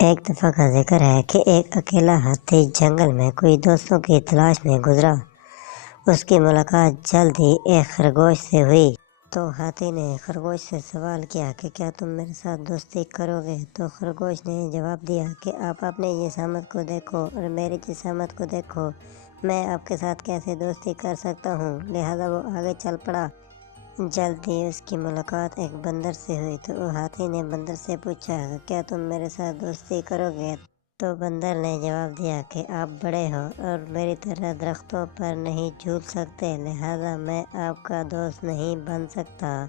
ایک دفعہ کا ذکر ہے کہ ایک اکیلا ہاتھی جنگل میں کوئی دوستوں کی تلاش میں گزرا۔ اس کی ملاقات جلد ہی ایک خرگوش سے ہوئی۔ تو ہاتھی نے خرگوش سے سوال کیا کہ کیا تم میرے ساتھ دوستی کرو گے؟ تو خرگوش نے جواب دیا کہ آپ اپنی جسامت کو دیکھو اور میری جسامت کو دیکھو، میں آپ کے ساتھ کیسے دوستی کر سکتا ہوں؟ لہٰذا وہ آگے چل پڑا۔ جلد ہی اس کی ملاقات ایک بندر سے ہوئی۔ تو ہاتھی نے بندر سے پوچھا کیا تم میرے ساتھ دوستی کرو گے؟ تو بندر نے جواب دیا کہ آپ بڑے ہو اور میری طرح درختوں پر نہیں جھول سکتے، لہٰذا میں آپ کا دوست نہیں بن سکتا۔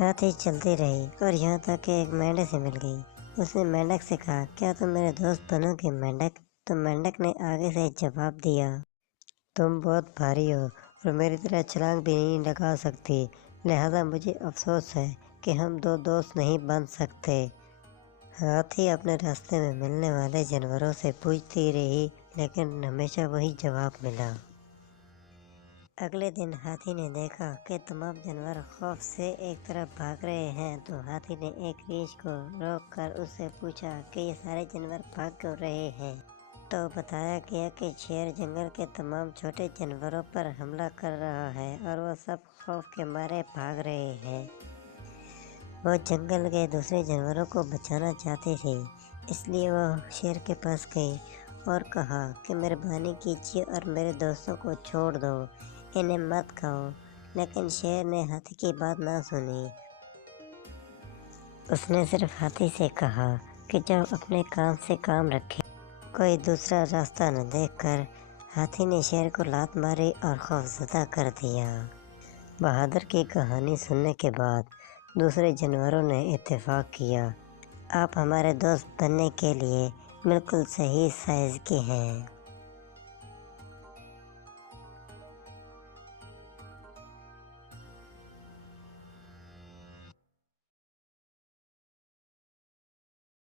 ہاتھی چلتی رہی اور یہاں تک کہ ایک مینڈک سے مل گئی۔ اس نے مینڈک سے کہا کیا تم میرے دوست بنو گے مینڈک؟ تو مینڈک نے آگے سے جواب دیا تم بہت بھاری ہو اور میری طرح چھلانگ بھی نہیں لگا سکتی، لہٰذا مجھے افسوس ہے کہ ہم دو دوست نہیں بن سکتے۔ ہاتھی اپنے راستے میں ملنے والے جانوروں سے پوچھتی رہی لیکن ہمیشہ وہی جواب ملا۔ اگلے دن ہاتھی نے دیکھا کہ تمام جانور خوف سے ایک طرف بھاگ رہے ہیں۔ تو ہاتھی نے ایک ریچھ کو روک کر اس سے پوچھا کہ یہ سارے جانور بھاگ کیوں رہے ہیں؟ تو بتایا گیا کہ شیر جنگل کے تمام چھوٹے جانوروں پر حملہ کر رہا ہے اور وہ سب خوف کے مارے بھاگ رہے ہیں۔ وہ جنگل کے دوسرے جانوروں کو بچانا چاہتی تھی، اس لیے وہ شیر کے پاس گئی اور کہا کہ مہربانی کیجیے اور میرے دوستوں کو چھوڑ دو، انہیں مت کھاؤ۔ لیکن شیر نے ہاتھی کی بات نہ سنی۔ اس نے صرف ہاتھی سے کہا کہ جو اپنے کام سے کام رکھے۔ کوئی دوسرا راستہ نہ دیکھ کر ہاتھی نے شیر کو لات ماری اور خوفزدہ کر دیا۔ بہادر کی کہانی سننے کے بعد دوسرے جانوروں نے اتفاق کیا آپ ہمارے دوست بننے کے لیے بالکل صحیح سائز کے ہیں۔